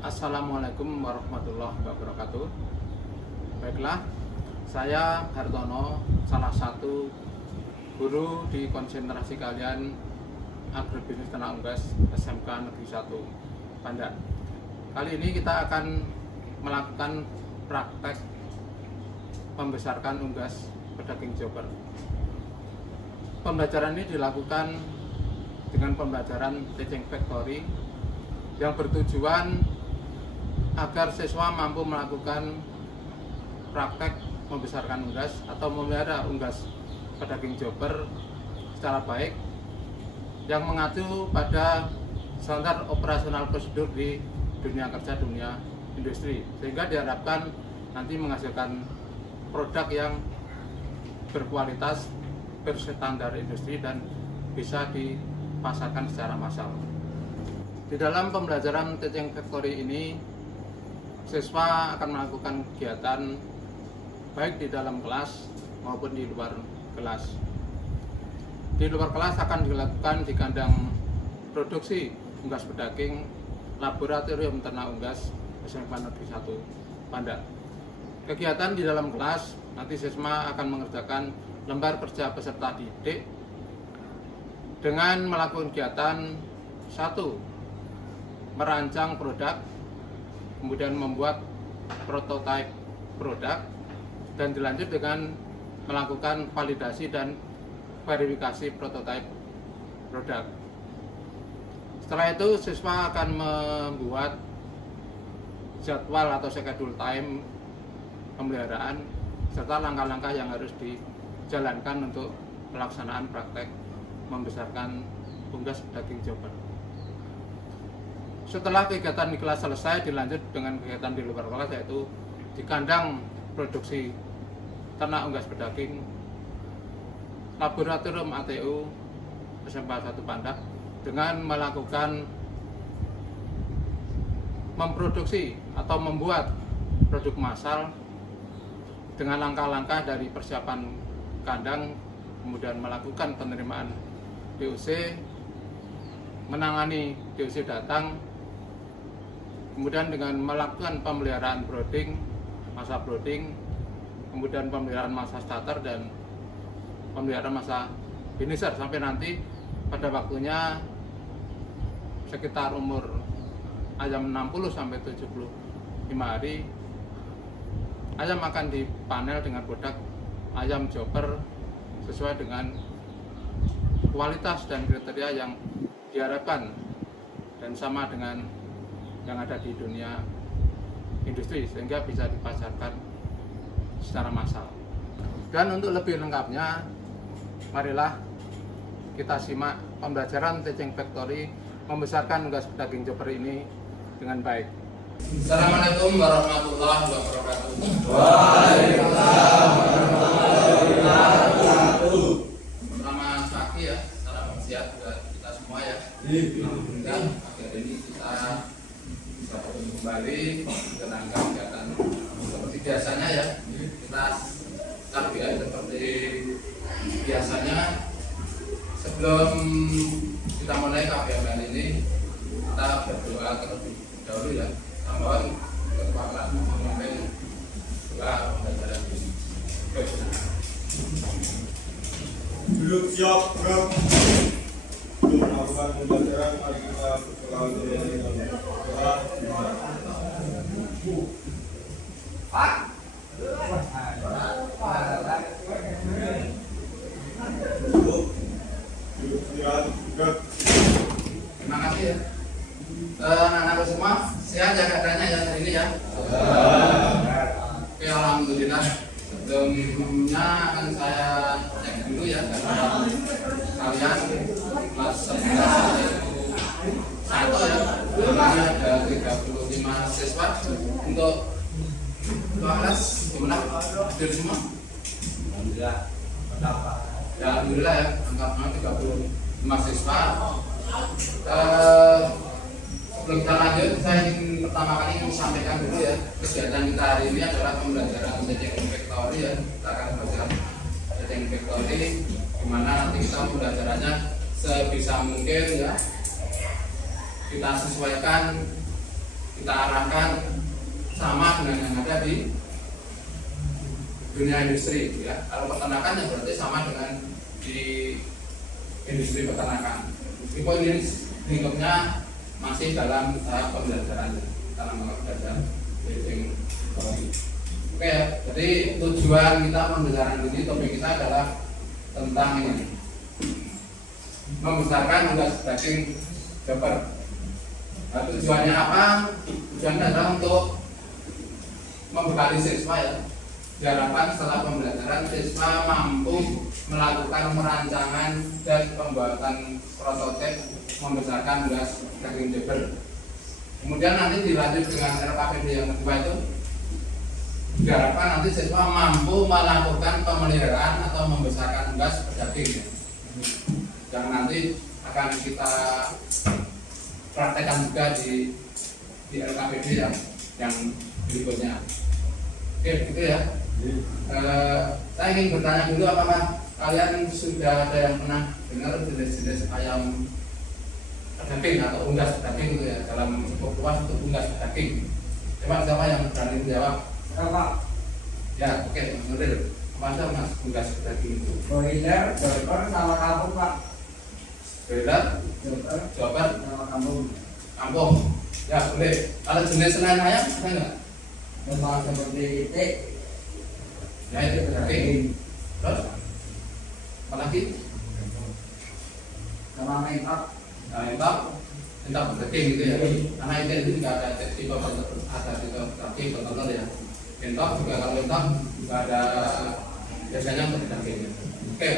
Assalamualaikum warahmatullahi wabarakatuh. Baiklah, saya Hartono, salah satu guru di konsentrasi kalian Agribisnis Tanah Unggas SMK Negeri 1 Pandak. Kali ini kita akan melakukan praktek membesarkan unggas pedaging chopper. Pembelajaran ini dilakukan dengan pembelajaran teaching factory yang bertujuan agar siswa mampu melakukan praktek membesarkan unggas atau memelihara unggas pedaging chopper secara baik yang mengacu pada standar operasional prosedur di dunia kerja, dunia industri, sehingga diharapkan nanti menghasilkan produk yang berkualitas, berstandar industri dan bisa dipasarkan secara massal. Di dalam pembelajaran teaching factory ini, siswa akan melakukan kegiatan baik di dalam kelas maupun di luar kelas. Di luar kelas akan dilakukan di kandang produksi unggas pedaging Laboratorium Ternak Unggas SMK Negeri 1 Pandak. Kegiatan di dalam kelas, nanti siswa akan mengerjakan lembar kerja peserta didik dengan melakukan kegiatan 1. Merancang produk, kemudian membuat prototipe produk, dan dilanjut dengan melakukan validasi dan verifikasi prototipe produk. Setelah itu siswa akan membuat jadwal atau schedule time pemeliharaan serta langkah-langkah yang harus dijalankan untuk pelaksanaan praktek membesarkan unggas pedaging chopper. Setelah kegiatan di kelas selesai, dilanjut dengan kegiatan di luar kelas, yaitu di kandang produksi ternak unggas pedaging Laboratorium ATU SMK 1 Pandak dengan melakukan memproduksi atau membuat produk massal dengan langkah-langkah dari persiapan kandang, kemudian melakukan penerimaan DOC, menangani DOC datang, kemudian dengan melakukan pemeliharaan brooding, masa brooding, kemudian pemeliharaan masa starter dan pemeliharaan masa finisher sampai nanti pada waktunya sekitar umur ayam 60 sampai 75 hari, ayam akan dipanel dengan produk ayam chopper sesuai dengan kualitas dan kriteria yang diharapkan dan sama dengan yang ada di dunia industri, sehingga bisa dipasarkan secara massal. Dan untuk lebih lengkapnya, marilah kita simak pembelajaran teaching factory membesarkan unggas pedaging chopper ini dengan baik. Assalamualaikum warahmatullahi wabarakatuh. Waalaikumsalam warahmatullahi wabarakatuh. Selamat pagi ya, salam sehat buat kita semua ya. Dan akhir ini kita bisa bertemu kembali ke rangka kegiatan seperti biasanya ya. Kita seperti biasanya. Sebelum kita mulai KPMN ini, kita berdoa terlebih dahulu ya. Mohon ketua kelas memimpin doa pembelajaran ini. Duduk siap, gerak. Untuk melakukan pembelajaran, mari kita berdoa untuk Pak. Terima kasih ya. Anak-anak semua sehat ya keadaannya ya hari ini ya. Oke, alhamdulillah. Sebelumnya akan saya cek dulu ya karena kalian kelas 11 itu 1 ya. Namanya ada 35 siswa. Untuk kelas gimana? Hadir semua? Alhamdulillah. Ya alhamdulillah ya, angkanya 35 siswa. Sebelum kita lanjut, saya ingin pertama kali sampaikan dulu ya, kegiatan kita hari ini adalah pembelajaran teaching factory ya. Kita akan belajar teaching factory, dimana nanti kita pembelajarannya sebisa mungkin ya kita sesuaikan, kita arahkan sama dengan yang ada di dunia industri ya. Kalau peternakan ya berarti sama dengan di industri peternakan. Info ini lingkupnya masih dalam tahap pembelajaran, dalam pembelajaran breeding. Oke ya, jadi tujuan kita pembelajaran ini, topik kita adalah tentang ini, membesarkan unggas daging chopper. Nah, tujuannya apa? Tujuannya adalah untuk membekali siswa ya. Diharapkan setelah pembelajaran siswa mampu melakukan perancangan dan pembuatan prototip membesarkan unggas daging chopper. Kemudian nanti dilanjut dengan RKPD yang kedua itu, diharapkan nanti siswa mampu melakukan pemeliharaan atau membesarkan unggas daging yang nanti akan kita praktekkan juga di LKPD yang berikutnya. Oke, gitu ya. Saya ingin bertanya dulu, apakah kalian sudah ada yang pernah dengar jenis-jenis ayam daging atau unggas daging itu ya, dalam cukup luas untuk unggas daging? Coba siapa yang berani menjawab? Pak. Ya, oke, Mas Nuril. Apa Mas unggas daging itu? Broiler, chopper, sama kampung Pak. Broiler, chopper, sama kampung. kampung. Ya, boleh. Kalau jenis selain ayam ada nggak? Memang seperti itik. Ya, itu daging. Terus? Apalagi? Sama mentok. Nah, entak daging gitu ya. Karena itu juga ada tipe daging tertentu ya. Entok juga, kalau entok juga ada biasanya untuk daging. Oke.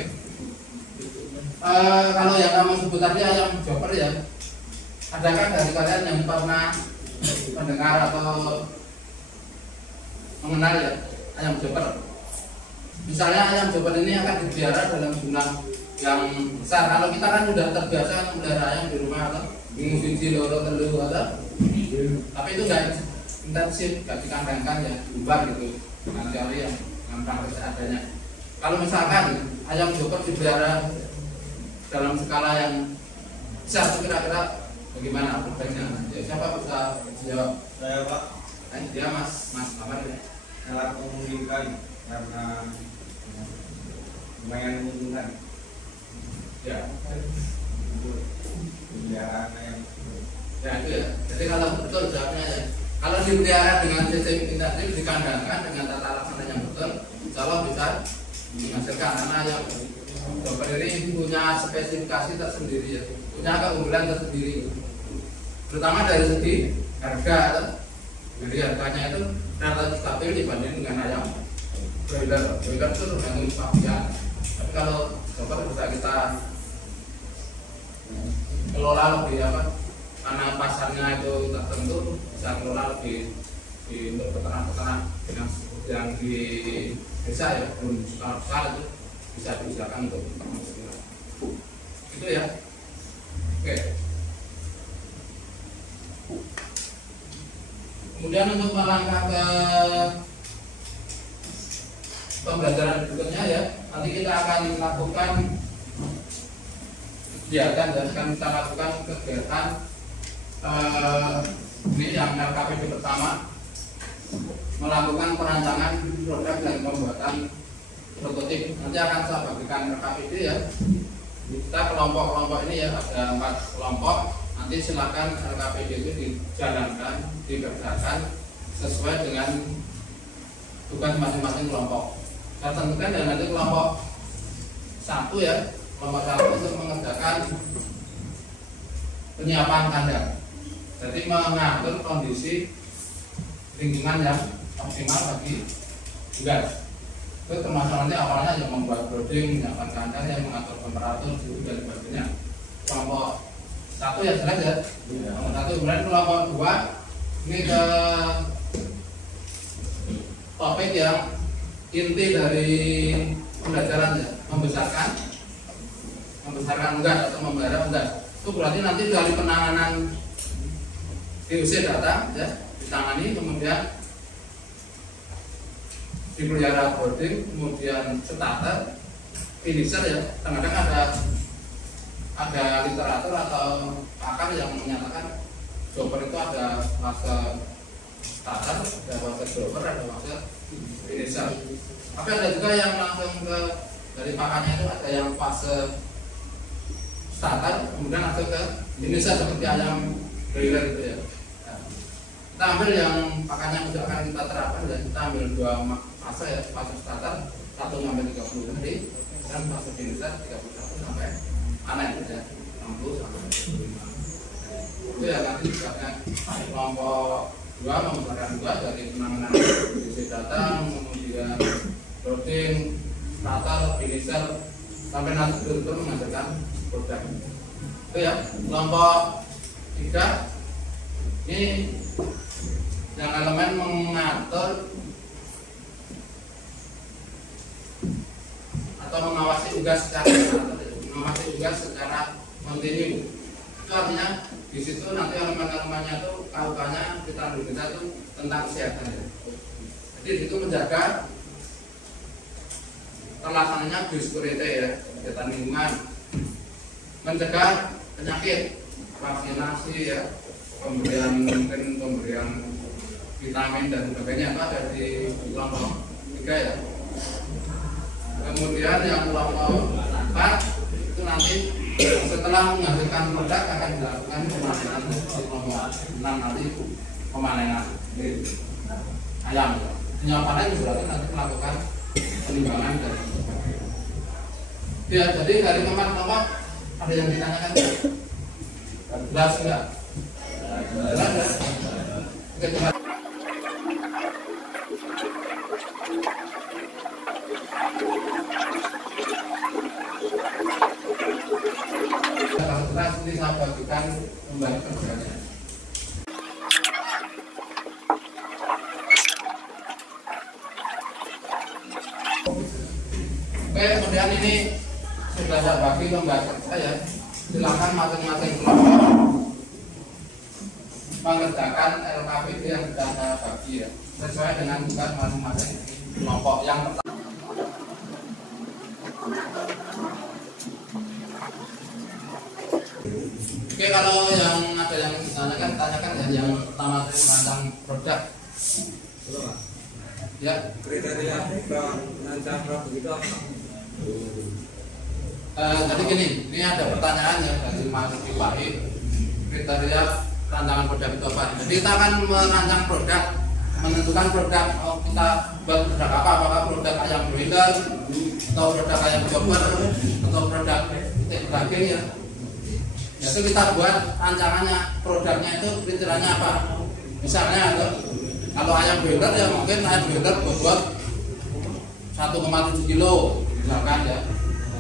Kalau yang kamu sebut tadi ayam chopper ya, adakah dari kalian yang pernah mendengar atau mengenal ya ayam chopper? Misalnya ayam chopper ini akan dipelihara dalam jumlah yang besar. Kalau kita kan sudah terbiasa melihara ayam di rumah atau minggu siji loro telu atau, tapi itu nggak intensif, nggak dikandangkan ya, umbar gitu dengan teori yang gampang seadanya. Kalau misalkan ayam chopper dipelihara dalam skala yang besar, kira-kira bagaimana produknya? Ya, siapa bisa jawab? Saya Pak. Dia Mas apa ya? Sangat memungkinkan karena lumayan menguntungkan. Ya, Pemeliharaan ayam. ya itu ya. Jadi kalau betul jawabnya ya, kalau dipelihara dengan sistem intensif, dikandangkan dengan tata laksana yang betul, insya Allah bisa menghasilkan. Karena ayam chopper ini punya spesifikasi tersendiri ya, punya keunggulan tersendiri, terutama dari segi harga. Jadi harganya itu relatif stabil dibanding dengan ayam broiler. Broiler itu tergantung pakan. Tapi kalau chopper bisa kita kelola lebih apa? Karena pasarnya itu tertentu, bisa kelola lebih untuk peternak-peternak yang di desa ya, belum besar itu bisa diusahakan untuk penghasilan. Itu ya. Oke. Kemudian untuk melangkah ke pembelajaran berikutnya ya, nanti kita akan lakukan kegiatan dan akan kita lakukan kegiatan ini yang LKPD pertama, melakukan perancangan produk dan pembuatan prototip. Nanti akan saya bagikan LKPD ya. Kita kelompok-kelompok ini ya, ada 4 kelompok. Nanti silakan LKPD itu dijalankan, dikerjakan sesuai dengan tugas masing-masing kelompok. Saya tentukan dan nanti kelompok 1 ya, kelompok 1 untuk mengerjakan penyiapan kandang. Jadi mengatur kondisi lingkungan yang optimal bagi unggas. Itu termasuk nanti awalnya yang membuat brooding, menyiapkan kandang, yang mengatur temperatur, suhu dan sebagainya. Kelompok 1 ya jelas ya. Kelompok 1, kemudian kelompok 2 ini ke topik yang inti dari pembelajaran ya, membesarkan unggas atau memelihara unggas. Itu berarti nanti dari penanganan DOC data ya, ditangani, kemudian dipelihara boarding, kemudian starter, finisher ya. Kadang-kadang ada literatur atau pakar yang menyatakan Jumper itu ada fase starter, ada fase dropper, ada fase finisher. Tapi ada juga yang langsung ke dari pakannya itu ada yang fase starter, kemudian langsung ke finisher seperti ayam broiler itu ya. Nah, kita ambil yang pakannya sudah akan kita terapkan dan kita ambil 2 fase ya, fase starter 1 sampai 30 hari dan fase finisher 31 sampai panen ya, 60 sampai 65. Itu ya nanti juga kelompok 2 menggunakan 2 dari penanganan kondisi data, kemudian loading, starter, finisher sampai nanti betul-betul menghasilkan produk. Itu ya. Kelompok 3 ini yang elemen mengatur atau mengawasi tugas secara kontinu. Itu artinya di situ nanti elemen-elemennya itu KUK-nya kita itu tentang kesehatan ya. Jadi di situ menjaga terlaksananya biosecurity ya, kesehatan lingkungan, mencegah penyakit, vaksinasi ya, pemberian vitamin dan sebagainya itu ada di kelompok 3 ya. Kemudian yang kelompok 4 itu nanti setelah menghasilkan produk akan dilakukan pemanenan di kelompok 6 nanti pemanenan ayam. Senyawa panen berarti nanti melakukan penimbangan dan ya. Jadi dari kelompok ada yang ditanyakan jelas enggak? Jelas ya? Oke, jelas. Ini saya bagikan kembali kerjanya. Oke, kemudian ini sudah saya bagi lembaga saya. Silakan masing-masing kelompok mengerjakan LKPD yang sudah saya bagi ya, sesuai dengan tugas masing-masing kelompok. Yang pertama, oke, kalau yang ada yang tanyakan ya, yang pertama saya merancang produk. Ya, kriteria merancang produk itu apa? Jadi gini, ini ada pertanyaan ya dari Mas Iwahi, kriteria rancangan produk itu apa? Jadi kita akan merancang produk, menentukan produk, kita buat produk apa? Apakah produk ayam broiler, atau produk ayam chopper, atau produk daging ya? Itu kita buat rancangannya, produknya itu kriterianya apa? Misalnya kalau ayam broiler ya mungkin ayam broiler bobot 1,7 kilo misalkan ya,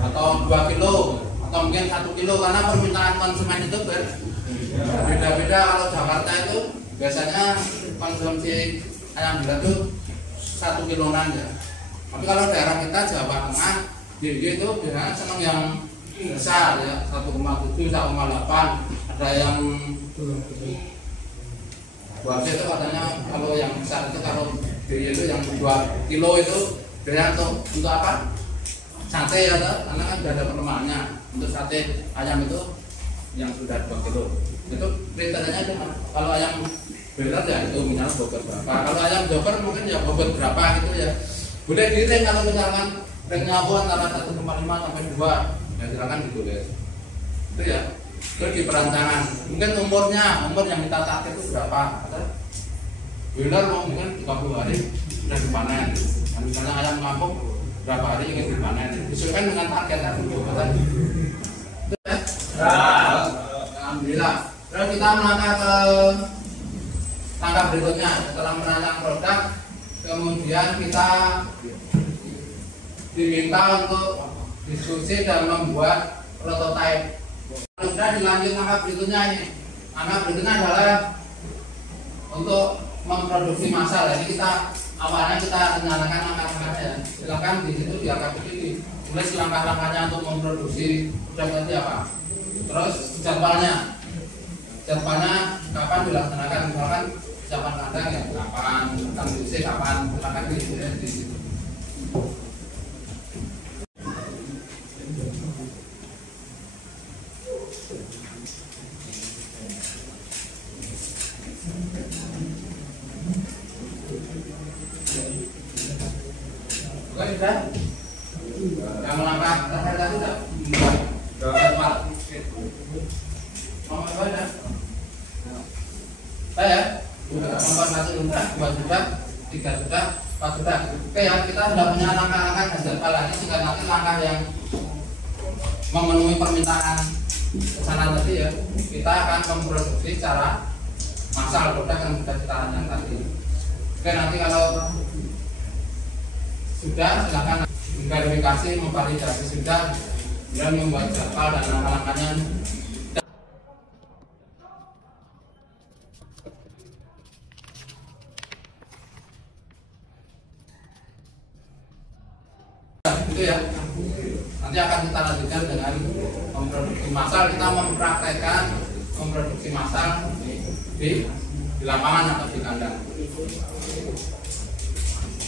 atau 2 kilo, atau mungkin 1 kilo, karena permintaan konsumen itu berbeda-beda. Kalau Jakarta itu biasanya konsumsi ayam broiler itu 1 kiloan ya. Tapi kalau daerah kita Jawa Tengah, DIY itu biasanya senang yang besar ya, 1,7, 1,8, ada yang 2 itu katanya. Kalau yang besar itu, kalau DIY itu yang 2 kilo itu biasanya untuk apa? Sate ya, karena kan sudah ada perkembangannya. Untuk sate ayam itu yang sudah 2 kilo itu kriterianya itu. Kalau ayam broiler ya itu misalnya bobot berapa, kalau ayam chopper mungkin ya bobot berapa gitu ya. Boleh di-rank kalau misalkan ranknya antara 1,5 sampai 2 ya, silakan ditulis itu ya. Terus di perancangan mungkin umur yang kita target itu berapa. Broiler mungkin 30 hari sudah dipanen, dan misalnya ayam kampung berapa hari ingin dipanen, disesuaikan dengan target itu ya. Alhamdulillah. Terus kita melangkah ke langkah berikutnya. Setelah merancang produk, kemudian kita diminta untuk diskusi dan membuat prototipe. Sudah dilanjut langkah berikutnya ini. Langkah berikutnya adalah untuk memproduksi massal. Jadi kita awalnya kita rencanakan langkah-langkahnya. Silakan di situ di AKPD tulis langkah-langkahnya untuk memproduksi produk tadi apa. Terus jadwalnya kapan dilaksanakan, misalkan siapan kandang ya kapan, kondisi kapan, silakan di situ. sudah? Yang melangkah terakhir tadi sudah? Enggak. Mau apa ya? Saya? Nomor 1 sudah, 2 sudah, 3 sudah, 4 sudah. Oke ya, kita sudah punya langkah-langkah dan jadwal lagi sehingga nanti langkah yang memenuhi permintaan pesanan tadi ya, kita akan memproduksi secara massal produk yang sudah kita rancang tadi. Oke, nanti kalau sudah silakan verifikasi, memvalidasi sudah, dan membuat jadwal dan langkah-langkahnya. Itu ya. Nanti akan kita lanjutkan dengan memproduksi massal. Kita mempraktekkan memproduksi massal di lapangan atau di kandang.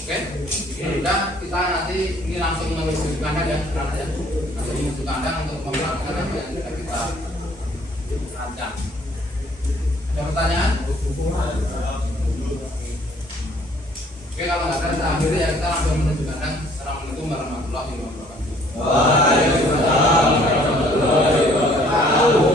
Oke, sudah kita nanti ini langsung menuju kandang ya, langsung menuju kandang untuk mempraktekkan apa yang sudah kita rancang. Ada pertanyaan? Oke, kalau nggak ada kita akhiri ya, kita langsung menuju kandang. Assalamualaikum warahmatullahi wabarakatuh. Waalaikumsalam warahmatullahi wabarakatuh.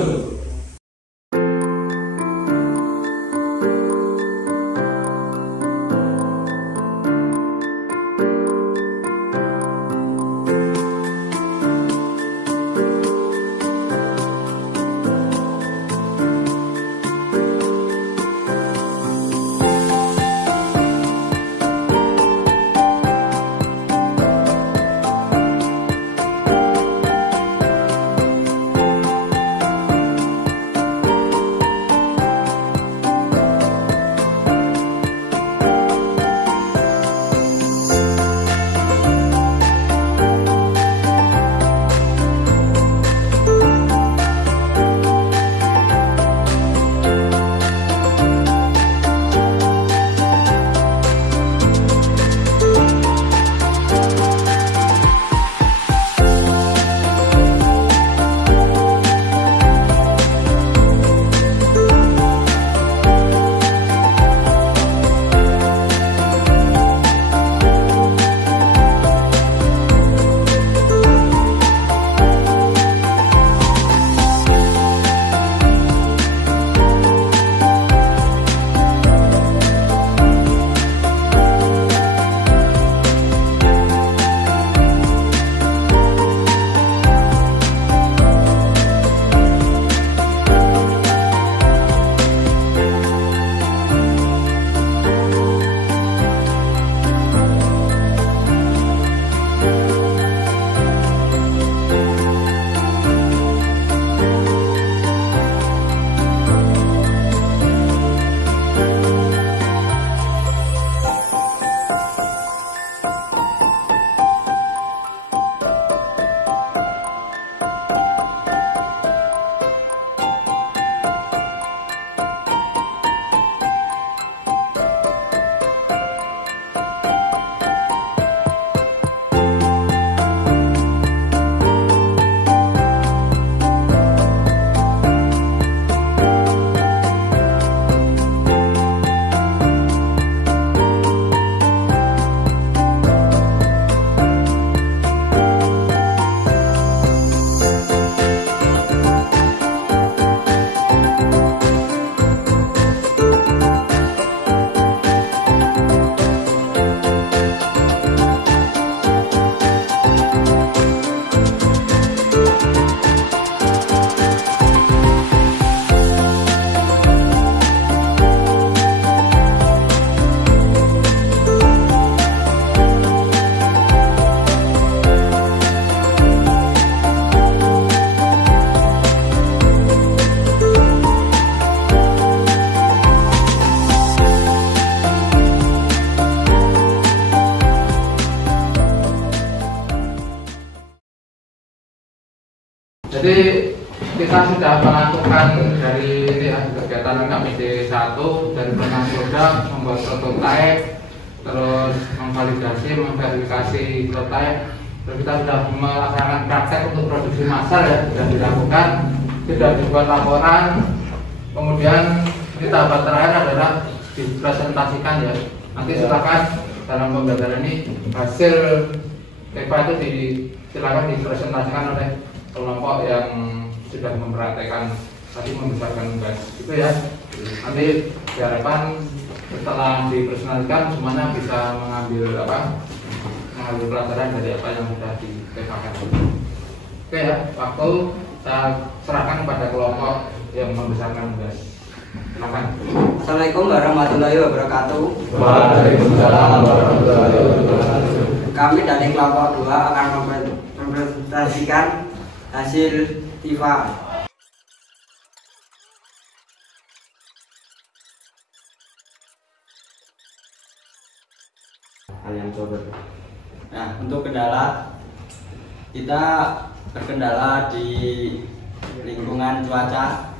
Jadi kita sudah melakukan dari kegiatan kami D1 dari perenang produk, membuat prototipe, terus memvalidasi, memverifikasi prototipe. Terus kita sudah melaksanakan praktek untuk produksi massal ya, sudah dilakukan, sudah dibuat laporan. Kemudian ini tahap terakhir adalah dipresentasikan ya. Nanti silakan dalam pembelajaran ini hasil TEPA itu silakan dipresentasikan oleh kelompok yang sudah mempraktekkan tadi membesarkan unggas itu ya. Nanti diharapkan setelah dipresentasikan semuanya bisa mengambil pelajaran dari apa yang sudah ditepakan. Oke ya, waktu saya serahkan kepada kelompok yang membesarkan unggas. Silakan. Assalamualaikum warahmatullahi wabarakatuh. Waalaikumsalam warahmatullahi wabarakatuh. Kami dari kelompok 2 akan mempresentasikan hasil TIFA. Nah, untuk kendala, kita terkendala di lingkungan cuaca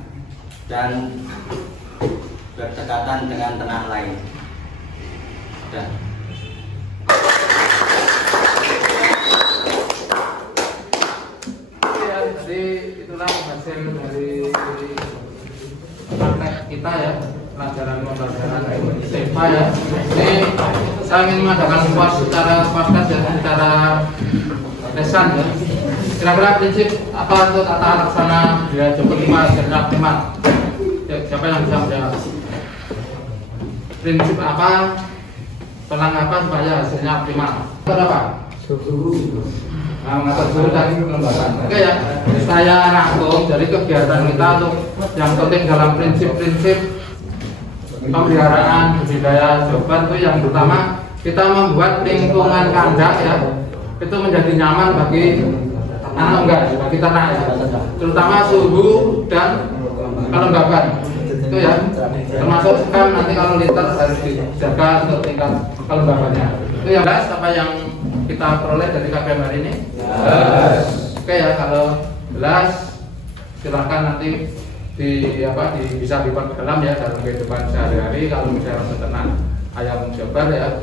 dan berdekatan dengan ternak lain. Dan ya, jadi itulah hasil dari praktek kita ya, pelajaran TEPA ya. Ini saya ingin mengadakan secara podcast ya, secara lesan ya. Kira-kira prinsip apa untuk tata laksana dia coba 5 secara optimal? Siapa yang bisa menjawab? Prinsip apa, pelang apa supaya hasilnya optimal? Berapa? Suhu. Nah, mengatur suhu dan kelembapan. Oke ya, saya rangkum dari kegiatan kita untuk yang penting dalam prinsip-prinsip pemeliharaan budidaya jawaban itu yang pertama kita membuat lingkungan kandang ya itu menjadi nyaman bagi bagi ternak ya, terutama suhu dan kelembaban itu ya, termasuk kan nanti kalau liter harus dijaga untuk tingkat kelembabannya. Itu yang jelas apa yang kita peroleh dari KBM hari ini. Oke ya, kalau jelas silahkan nanti bisa diperdalam ya dalam kehidupan sehari-hari. Kalau misalnya peternak ayam Jabar ya,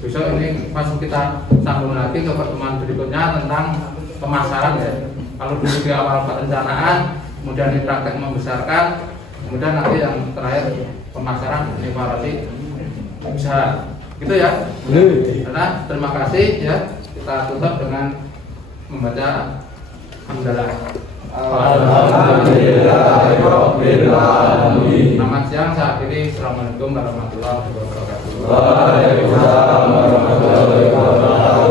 besok ini masuk kita sambung lagi ke pertemuan berikutnya tentang pemasaran ya. Kalau dulu di awal perencanaan, kemudian di praktek membesarkan, kemudian nanti yang terakhir pemasaran evaluasi usaha. Gitu ya. Karena terima kasih ya. Kita tutup dengan membaca hamdalah. Selamat siang, saya akhiri. Assalamualaikum warahmatullahi wabarakatuh. Waalaikumsalam warahmatullahi wabarakatuh.